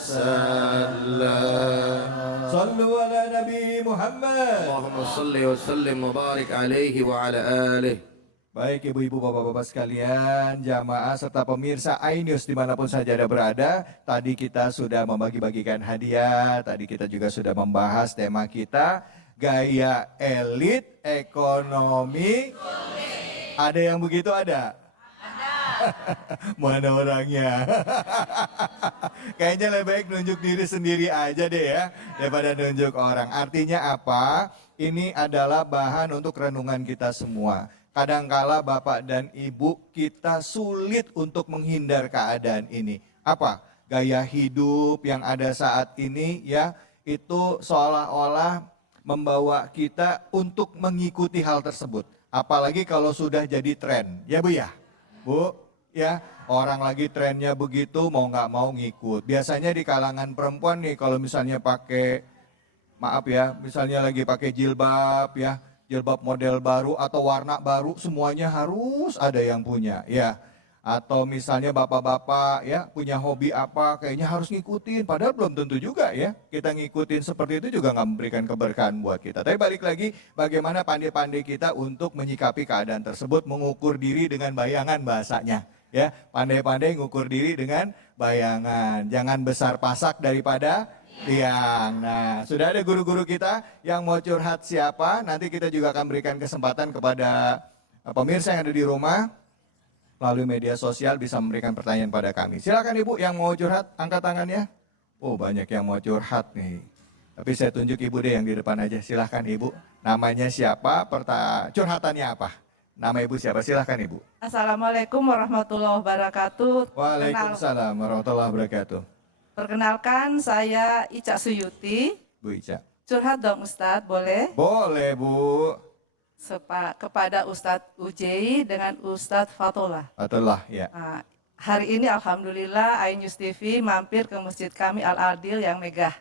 وسلم. صلوا على نبي محمد. اللهم صل وسلم وبارك عليه وعلى آله. Baik ibu-ibu, bapak-bapak sekalian, jamaah serta pemirsa iNews dimanapun saja Anda berada. Tadi kita sudah membagi-bagikan hadiah, tadi kita juga sudah membahas tema kita, gaya elit ekonomi. Ada yang begitu ada? Mana orangnya? Kayaknya lebih baik nunjuk diri sendiri aja deh ya, daripada nunjuk orang. Artinya apa? Ini adalah bahan untuk renungan kita semua. Kadangkala Bapak dan Ibu kita sulit untuk menghindar keadaan ini. Apa? Gaya hidup yang ada saat ini ya, itu seolah-olah membawa kita untuk mengikuti hal tersebut. Apalagi kalau sudah jadi tren, ya Bu ya? Bu, ya orang lagi trennya begitu mau nggak mau ngikut. Biasanya di kalangan perempuan nih kalau misalnya pakai, maaf ya, misalnya lagi pakai jilbab ya, jilbab model baru atau warna baru, semuanya harus ada yang punya ya. Atau misalnya bapak-bapak ya punya hobi apa, kayaknya harus ngikutin. Padahal belum tentu juga ya kita ngikutin seperti itu juga nggak memberikan keberkahan buat kita. Tapi balik lagi, bagaimana pandai-pandai kita untuk menyikapi keadaan tersebut, mengukur diri dengan bayangan bahasanya. Ya, pandai-pandai ngukur diri dengan bayangan. Jangan besar pasak daripada tiang. Nah, sudah ada guru-guru kita yang mau curhat siapa. Nanti kita juga akan berikan kesempatan kepada pemirsa yang ada di rumah melalui media sosial bisa memberikan pertanyaan pada kami. Silakan Ibu yang mau curhat, angkat tangannya. Oh, banyak yang mau curhat nih. Tapi saya tunjuk Ibu deh yang di depan aja. Silakan Ibu. Namanya siapa? Curhatannya apa? Nama Ibu siapa? Silakan Ibu. Assalamualaikum warahmatullahi wabarakatuh. Waalaikumsalam warahmatullahi wabarakatuh. Perkenalkan, saya Ica Suyuti. Bu Ica. Curhat dong Ustadz, boleh? Boleh Bu. Kepada Ustadz Ujei dengan Ustadz Fatullah. Fatullah ya. Nah, hari ini Alhamdulillah iNews TV mampir ke masjid kami Al-Adil yang megah.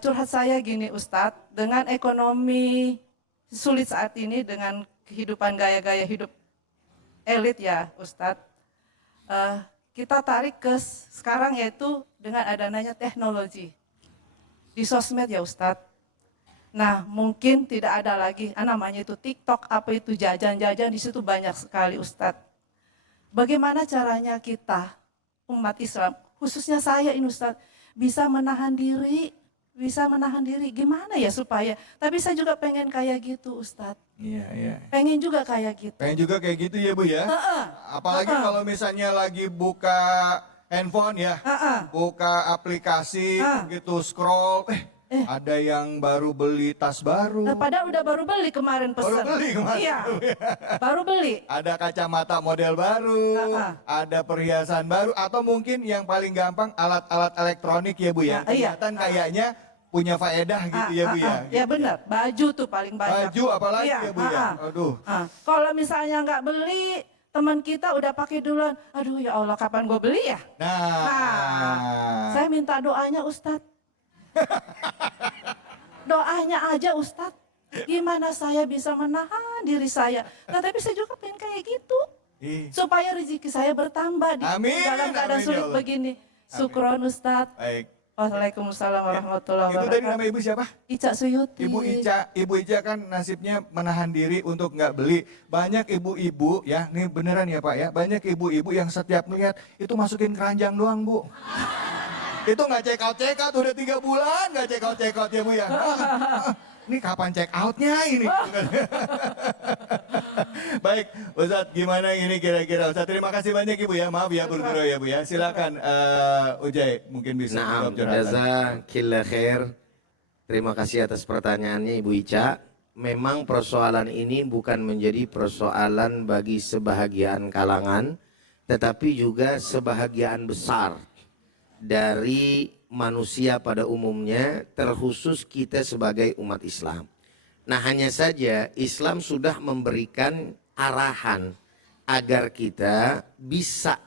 Curhat saya gini Ustadz, dengan ekonomi sulit saat ini, dengan kehidupan gaya-gaya hidup elit ya Ustadz, kita tarik ke sekarang yaitu dengan adanya teknologi di sosmed ya Ustadz. Nah mungkin tidak ada lagi namanya itu TikTok, apa itu jajan-jajan, di situ banyak sekali Ustadz. Bagaimana caranya kita umat Islam, khususnya saya ini Ustadz, bisa menahan diri, gimana ya supaya, tapi saya juga pengen kayak gitu Ustadz. Iya, iya. Pengen juga kayak gitu. Pengen juga kayak gitu ya Bu ya. Apalagi kalau misalnya lagi buka handphone ya, buka aplikasi gitu scroll, ada yang baru beli tas baru. Padahal udah baru beli kemarin pesan. Baru beli kemarin. Iya, baru beli. Ada kacamata model baru, ada perhiasan baru, atau mungkin yang paling gampang alat-alat elektronik ya Bu ya. Kelihatan kayaknya punya faedah gitu ya Bu ya. Ya benar, baju tuh paling banyak. Baju apalagi ya Bu ya. Aduh. Kalau misalnya nggak beli, teman kita udah pakai duluan. Aduh ya Allah, kapan gue beli ya? Nah, saya minta doanya Ustadz. Doanya aja Ustadz. Gimana saya bisa menahan diri saya? Nah tapi saya juga pengen kayak gitu. Supaya rezeki saya bertambah di dalam keadaan sulit begini. Syukron Ustadz. Baik. Waalaikumsalam warahmatullahi wabarakatuh. Itu dari nama Ibu siapa? Ica Suyuti. Ibu Ica kan nasibnya menahan diri untuk nggak beli. Banyak ibu-ibu ya, nih beneran ya Pak ya, banyak ibu-ibu yang setiap melihat itu masukin keranjang doang Bu. Itu nggak check out, udah 3 bulan nggak check out ya Bu ya. Ini kapan check outnya ini? Baik, Ustadz gimana ini kira-kira? Ustadz terima kasih banyak Ibu ya, maaf ya bergurau ya Bu ya. Silakan Ujai mungkin bisa Naam, jawab curhatan. jazakillah khair. Terima kasih atas pertanyaannya Ibu Ica. Memang persoalan ini bukan menjadi persoalan bagi sebahagian kalangan, tetapi juga sebahagian besar dari manusia pada umumnya, terkhusus kita sebagai umat Islam. Nah hanya saja Islam sudah memberikan arahan agar kita bisa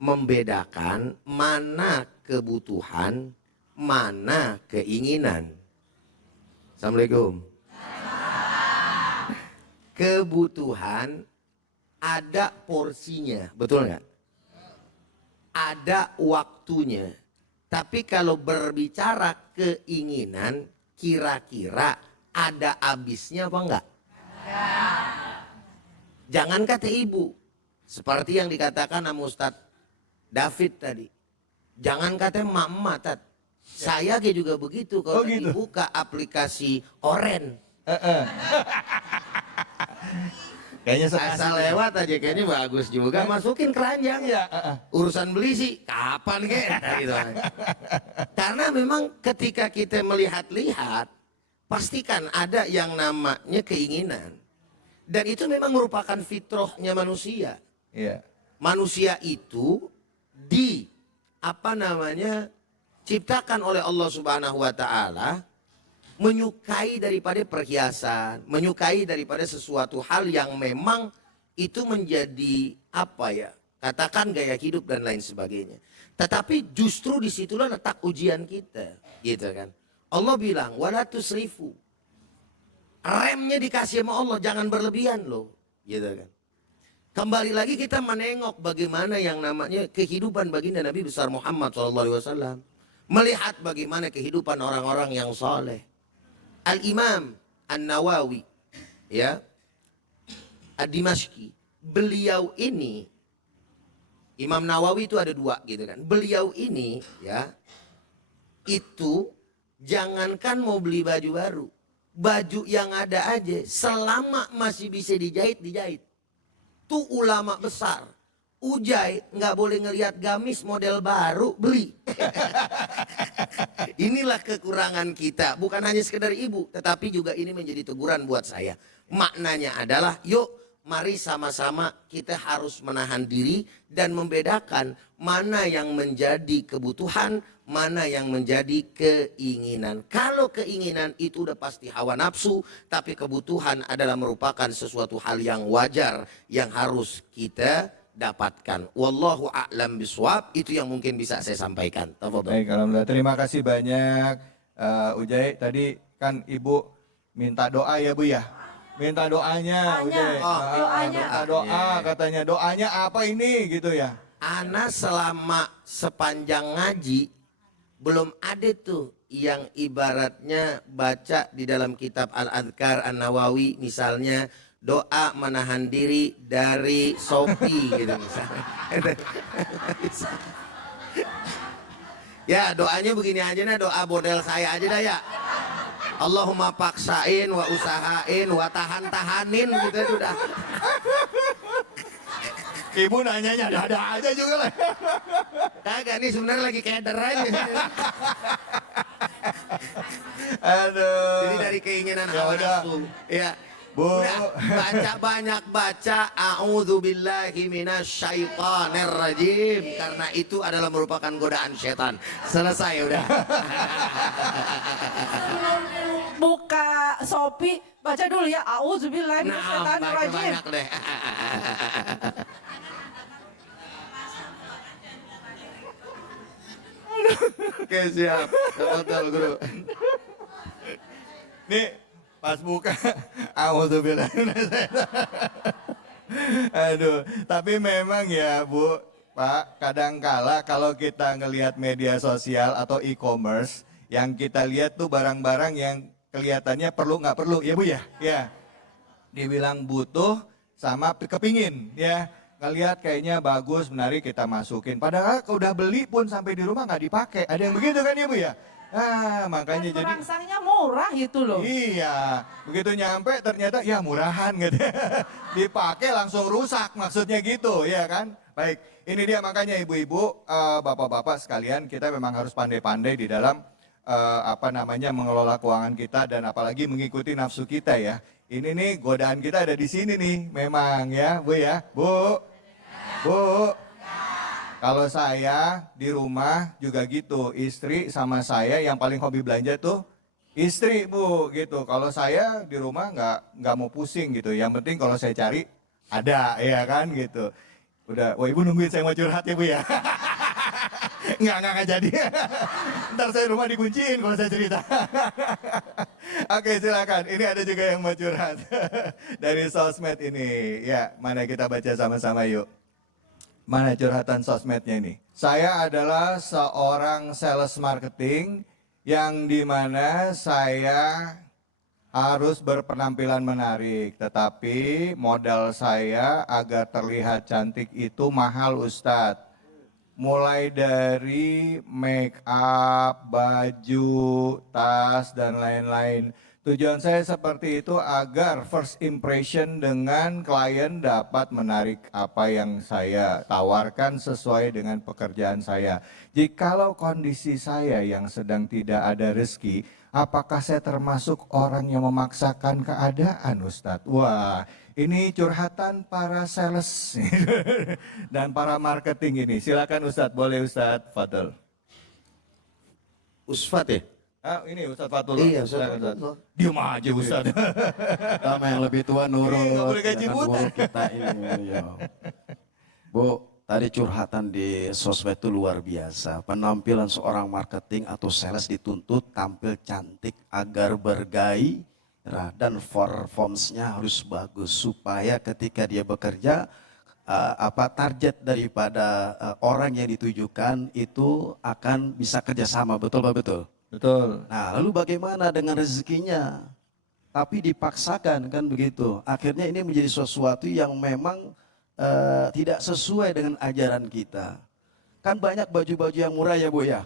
membedakan mana kebutuhan, mana keinginan. Assalamualaikum. Kebutuhan ada porsinya, betul nggak? Ada waktunya, Tapi kalau berbicara keinginan, kira-kira ada habisnya apa enggak? Jangan kata ibu, seperti yang dikatakan sama Ustadz David tadi. Jangan kata emak-emak, Tat. Saya juga begitu kalau gitu? dibuka aplikasi Oren. Kayaknya Asal lewat aja kayaknya bagus juga, masukin keranjang. Iya, Urusan beli sih kapan kek gitu. Karena memang ketika kita melihat-lihat, pastikan ada yang namanya keinginan. Dan itu memang merupakan fitrahnya manusia. Iya. Manusia itu ciptakan oleh Allah Subhanahu wa taala menyukai daripada perhiasan, menyukai daripada sesuatu hal yang memang itu menjadi katakan gaya hidup dan lain sebagainya. Tetapi justru disitulah letak ujian kita, gitu kan. Allah bilang wala tusrifu. Remnya dikasih sama Allah, jangan berlebihan loh, gitu kan. Kembali lagi kita menengok bagaimana yang namanya kehidupan baginda Nabi besar Muhammad SAW. Melihat bagaimana kehidupan orang-orang yang saleh. Al-Imam An-Nawawi, ya, Ad-Dimashqi. Beliau ini, Imam Nawawi itu ada dua gitu kan. Beliau ini, ya, itu jangankan mau beli baju baru. Baju yang ada aja, selama masih bisa dijahit, dijahit. Tuh ulama besar. Ujai nggak boleh ngelihat gamis model baru, beli. Inilah kekurangan kita. Bukan hanya sekedar ibu, tetapi juga ini menjadi teguran buat saya. Maknanya adalah, yuk mari sama-sama kita harus menahan diri dan membedakan mana yang menjadi kebutuhan, mana yang menjadi keinginan. Kalau keinginan itu udah pasti hawa nafsu, tapi kebutuhan adalah merupakan sesuatu hal yang wajar yang harus kita dapatkan. Wallahu a'lam bishawab. Itu yang mungkin bisa saya sampaikan. Tafadhol. Baik, alhamdulillah. Terima kasih banyak Ujai. Tadi kan Ibu minta doa ya Bu ya. Minta doanya Ujai. Minta doa katanya. Doanya apa ini gitu ya. Ana selama sepanjang ngaji belum ada tuh yang ibaratnya baca di dalam kitab Al-Adhkar An-Nawawi misalnya doa menahan diri dari Shopee gitu misalnya. Ya doanya begini aja nah, doa model saya aja dah ya. Allahumma paksain wa usahain wa tahan-tahanin gitu itu dah. Ibu nanyanya ada aja juga lah. Kagak nih sebenarnya lagi keder aja. Aduh. Jadi dari keinginan Ya hawa udah. nafsu. Ya. Bu. Udah, baca banyak baca a'udzubillahi minasyaitonir rajim karena itu adalah merupakan godaan setan. Selesai udah. Buka Shopee, baca dulu ya. Auzubillahi Nah, minasyaitonir baca rajim. banyak deh. Oke siap. Betul guru. Nih pas buka auzubillah. Aduh, tapi memang ya Bu, Pak, kadangkala kalau kita ngelihat media sosial atau e-commerce, yang kita lihat tuh barang-barang yang kelihatannya perlu nggak perlu, ya Bu ya? Ya, dibilang butuh sama kepingin, ya. Ngelihat kayaknya bagus, menarik kita masukin. Padahal kalau udah beli pun sampai di rumah nggak dipakai. Ada yang begitu kan ya Bu ya? Ah, makanya Dan jadi merangsangnya murah gitu loh. iya, begitu nyampe ternyata ya murahan gitu. Dipakai langsung rusak maksudnya gitu ya kan. Baik, ini dia makanya ibu-ibu, bapak-bapak sekalian kita memang harus pandai-pandai di dalam mengelola keuangan kita dan apalagi mengikuti nafsu kita ya. Ini nih godaan kita ada di sini nih memang ya Bu ya. Bu. Bu. Kalau saya di rumah juga gitu, istri sama saya yang paling hobi belanja tuh istri Bu gitu. Kalau saya di rumah nggak mau pusing gitu. Yang penting kalau saya cari ada ya kan gitu. Udah, wah Ibu nungguin saya mau curhat ya Bu ya. Nggak jadi. Ntar saya rumah dikunciin kalau saya cerita. Oke silakan, ini ada juga yang mau curhat dari sosmed ini. Ya, mana kita baca sama-sama yuk. Mana curhatan sosmednya ini? Saya adalah seorang sales marketing yang dimana saya harus berpenampilan menarik. Tetapi modal saya agar terlihat cantik itu mahal Ustadz. Mulai dari make up, baju, tas, dan lain-lain. Tujuan saya seperti itu agar first impression dengan klien dapat menarik apa yang saya tawarkan sesuai dengan pekerjaan saya. Jikalau kondisi saya yang sedang tidak ada rezeki, apakah saya termasuk orang yang memaksakan keadaan Ustadz? Wah, ini curhatan para sales dan para marketing ini. Silakan Ustadz, boleh Ustadz, Fadl. Usfat ya? Ah, ini Ustadz Fatul. Iya, Ustadz Silakan, Ustadz. Fatullah. Diam aja Ustadz. Sama yang lebih tua nurut. Nggak boleh gaji ya kan, buta. guru kita ini. Ya. Bu, tadi curhatan di sosmed itu luar biasa. Penampilan seorang marketing atau sales dituntut tampil cantik agar bergairah dan performance-nya harus bagus supaya ketika dia bekerja target daripada orang yang ditujukan itu akan bisa kerjasama, betul Pak? Betul. Betul. Nah, lalu bagaimana dengan rezekinya? Tapi dipaksakan kan begitu. Akhirnya ini menjadi sesuatu yang memang tidak sesuai dengan ajaran kita. Kan banyak baju-baju yang murah ya Bu ya.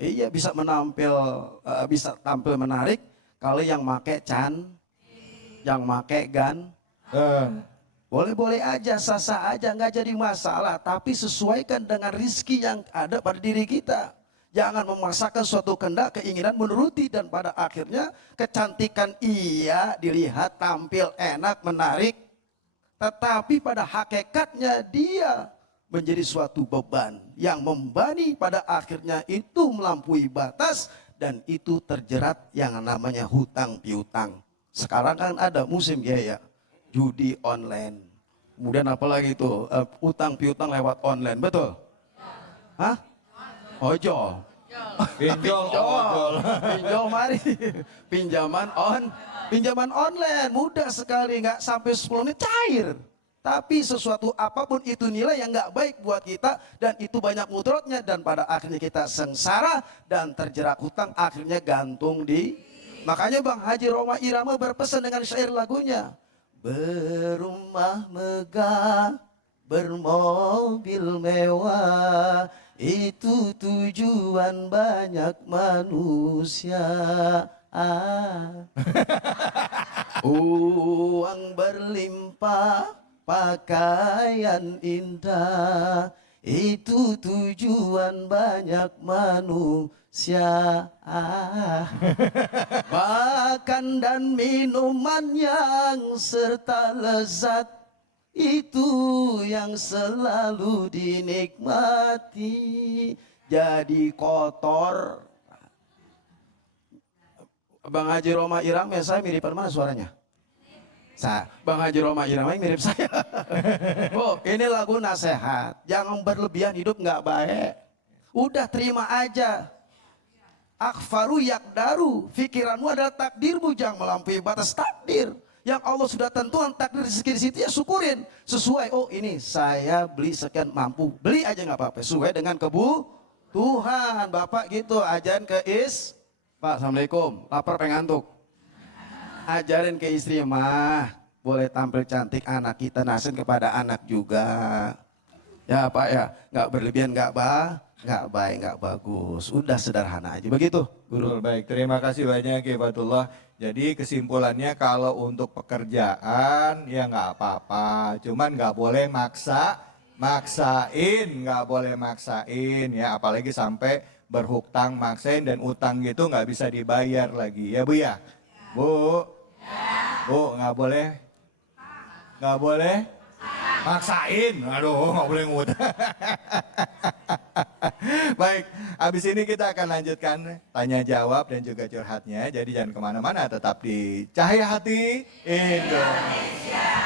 Iya bisa bisa tampil menarik kalau yang make yang make gan. Boleh-boleh aja, sah-sah aja, nggak jadi masalah. Tapi sesuaikan dengan rizki yang ada pada diri kita. Jangan memaksakan suatu kehendak, keinginan menuruti dan pada akhirnya kecantikan iya dilihat tampil enak, menarik. Tetapi pada hakikatnya dia menjadi suatu beban yang membani pada akhirnya itu melampaui batas dan itu terjerat yang namanya hutang piutang. Sekarang kan ada musim ya, judi online. Kemudian apalagi itu utang piutang lewat online, betul? Hah? Ojol. Pinjol mari. Pinjaman online mudah sekali, nggak sampai 10 menit cair. Tapi sesuatu apapun itu nilai yang nggak baik buat kita dan itu banyak mudaratnya dan pada akhirnya kita sengsara dan terjerat hutang akhirnya gantung di. Makanya Bang Haji Roma Irama berpesan dengan syair lagunya. Berumah megah, bermobil mewah, itu tujuan banyak manusia. Uang berlimpah, pakaian indah, itu tujuan banyak manusia. Makan dan minuman yang serta lezat, itu yang selalu dinikmati. Jadi kotor. Bang Haji Roma Irama, saya mirip mana suaranya? Bang Haji Roma Irama mirip saya. Oh, ini lagu nasihat. Jangan berlebihan, hidup nggak baik. Udah terima aja. Akfaru yakdaru, pikiranmu adalah takdirmu, jangan melampaui batas takdir. Yang Allah sudah tentukan takdir rezeki di situ ya syukurin. Sesuai, oh ini saya beli sekian mampu. Beli aja nggak apa-apa, sesuai dengan kebutuhan. Bapak gitu, ajarin ke Pak, Assalamualaikum, lapar pengen ngantuk. Ajarin ke istri mah, boleh tampil cantik anak kita, nasihin kepada anak juga. Ya Pak ya, nggak berlebihan, nggak baik, nggak bagus. Udah sederhana aja, begitu Guru. Baik, terima kasih banyak ya Fatullah. Jadi kesimpulannya kalau untuk pekerjaan ya nggak apa-apa, cuman nggak boleh maksain, nggak boleh maksain ya, apalagi sampai berhutang maksain dan utang gitu nggak bisa dibayar lagi ya Bu ya. Bu, nggak boleh maksain, aduh nggak boleh ngutang. Baik, habis ini kita akan lanjutkan tanya jawab dan juga curhatnya. Jadi jangan kemana-mana, tetap di Cahaya Hati Indonesia.